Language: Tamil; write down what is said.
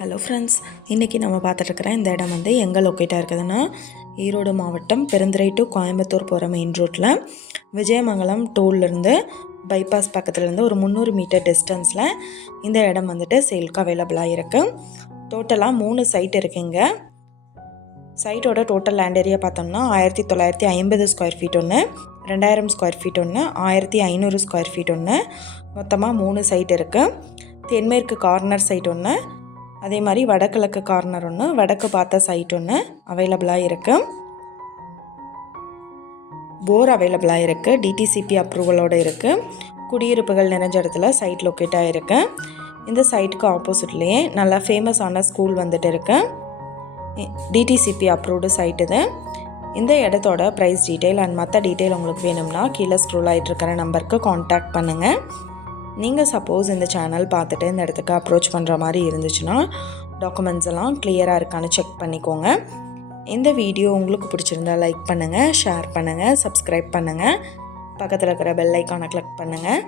ஹலோ ஃப்ரெண்ட்ஸ், இன்றைக்கி நம்ம பார்த்துட்ருக்குற இந்த இடம் வந்து எங்கே லொக்கேட்டாக இருக்குதுன்னா ஈரோடு மாவட்டம் பெருந்துறை டு கோயம்புத்தூர் போகிற மெயின் ரோட்டில் விஜயமங்கலம் டோல்லேருந்து பைபாஸ் பக்கத்துலேருந்து ஒரு 300 மீட்டர் டிஸ்டன்ஸில் இந்த இடம் வந்துட்டு சேல்க்கு அவைலபிளாக இருக்குது. டோட்டலாக 3 சைட் இருக்குங்க. சைட்டோட டோட்டல் லேண்ட் ஏரியா பார்த்தோம்னா 1950 ஸ்கொயர் ஃபீட் ஒன்று, 2000 ஸ்கொயர் ஃபீட் ஒன்று, 1500 ஸ்கொயர் ஃபீட் ஒன்று, மொத்தமாக 3 சைட் இருக்குது. தென்மேற்கு கார்னர் சைட் ஒன்று, அதே மாதிரி வடகிழக்கு கார்னர் ஒன்று, வடக்கு பார்த்த சைட் ஒன்று அவைலபிளாக இருக்குது. போர் அவைலபிளாக இருக்குது. டிடிசிபி அப்ரூவலோடு இருக்குது. குடியிருப்புகள் நிறைஞ்ச இடத்துல சைட் லொக்கேட் ஆகிருக்கு. இந்த சைட்டுக்கு ஆப்போசிட்லேயே நல்லா ஃபேமஸான ஸ்கூல் வந்துட்டு இருக்குது. டிடிசிபி அப்ரூவ்டு சைட் இது. இந்த இடத்தோட ப்ரைஸ் டீட்டெயில் அண்ட் மற்ற டீட்டெயில் உங்களுக்கு வேணும்னா கீழே ஸ்க்ரோல் ஆகிட்டு இருக்கிற நம்பருக்கு காண்டாக்ட் பண்ணுங்கள். நீங்கள் சப்போஸ் இந்த சேனல் பார்த்துட்டு இந்த இடத்துக்கு அப்ரோச் பண்ணுற மாதிரி இருந்துச்சுன்னா டாக்குமெண்ட்ஸ் எல்லாம் கிளியராக இருக்கான்னு செக் பண்ணிக்கோங்க. இந்த வீடியோ உங்களுக்கு பிடிச்சிருந்தா லைக் பண்ணுங்கள், ஷேர் பண்ணுங்கள், சப்ஸ்கிரைப் பண்ணுங்கள், பக்கத்தில் இருக்கிற பெல் ஐக்கானை கிளிக் பண்ணுங்கள்.